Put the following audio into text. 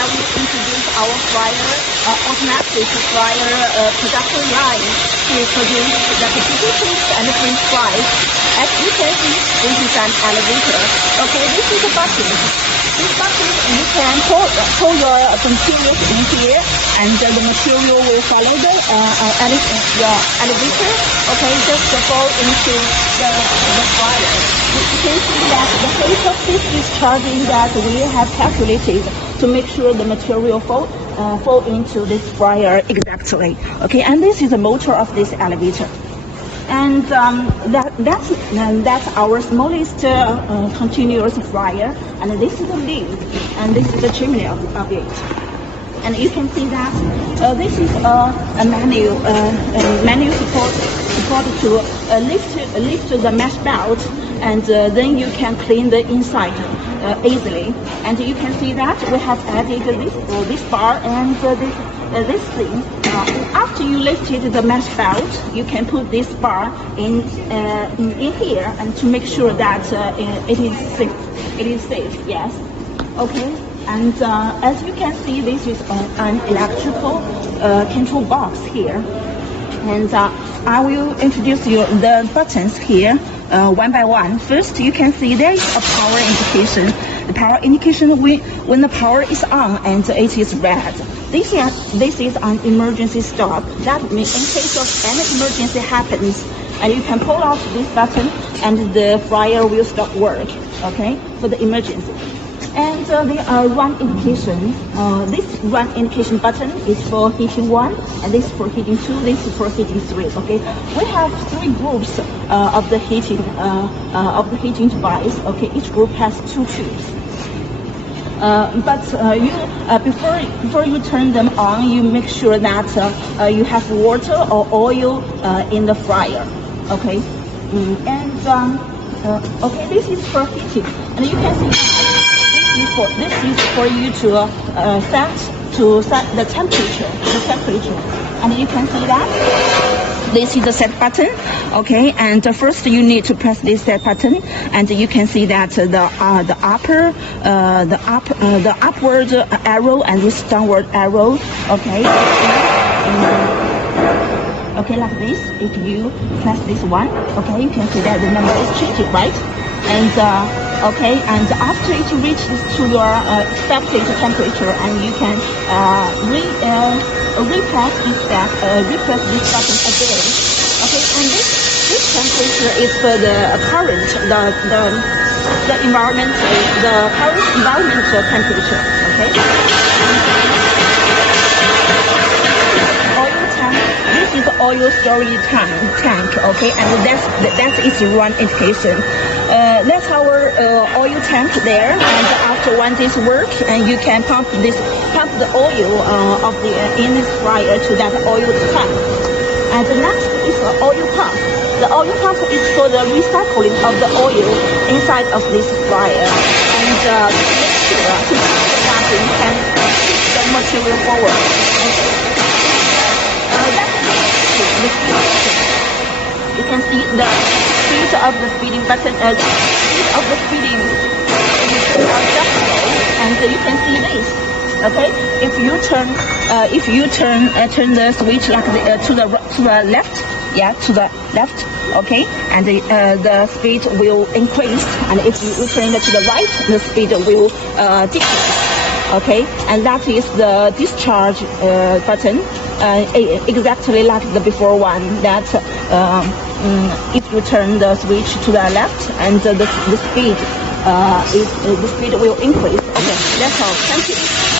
I will introduce our fryer, automatic fryer production line to produce the potato chips and the French fries. As you can see, this is an elevator. Okay, this is a button. This button, you can pull your materials in here, and the material will follow the your elevator. Okay, just fall into the fryer. You can see that the height of this discharging that we have calculated to make sure the material fall into this fryer exactly. Okay, and this is the motor of this elevator. And that's our smallest continuous fryer, and this is the lid, and this is the chimney of it. And you can see that this is a manual support to lift the mesh belt, and then you can clean the inside easily. And you can see that we have added this bar and this thing. After you lifted the mesh belt, you can put this bar in here, and to make sure that it is safe. It is safe. Yes. Okay. And as you can see, this is an electrical control box here. And I will introduce you the buttons here one by one. First, you can see there is a power indication. The power indication when the power is on and it is red. This is an emergency stop. That means in case of any emergency happens, and you can pull out this button and the fryer will stop work. Okay, for the emergency. And the run indication. This run indication button is for heating 1, and this is for heating 2. This is for heating 3. Okay, we have 3 groups of the heating device. Okay, each group has 2 tubes. But before you turn them on, you make sure that you have water or oil in the fryer. Okay, okay, this is for heating, and you can see. This is for you to set the temperature, and you can see that this is the set button. Okay, and first you need to press this set button, and you can see that the upward arrow and this downward arrow. Okay. Okay, like this. If you press this one, okay, you can see that the number is changing, right? And okay, and after it reaches to your expected temperature, and you can repress this button again. Okay, and this temperature is for the current, the current environmental temperature. Okay. This is oil storage tank. Okay, and that's its run indication. That's our oil tank there, and after one day's work, and you can pump the oil in this fryer to that oil tank. And the next is the oil pump. The oil pump is for the recycling of the oil inside of this fryer, and to make sure that you can push the material forward. You can see the speed of the speeding button, and you can see this. Okay, if you turn the switch like to the left, yeah, to the left. Okay, and the speed will increase, and if you turn it to the right, the speed will decrease. Okay, and that is the discharge button, exactly like the before one. That if you turn the switch to the left, and the speed will increase. Okay, that's all. Thank you.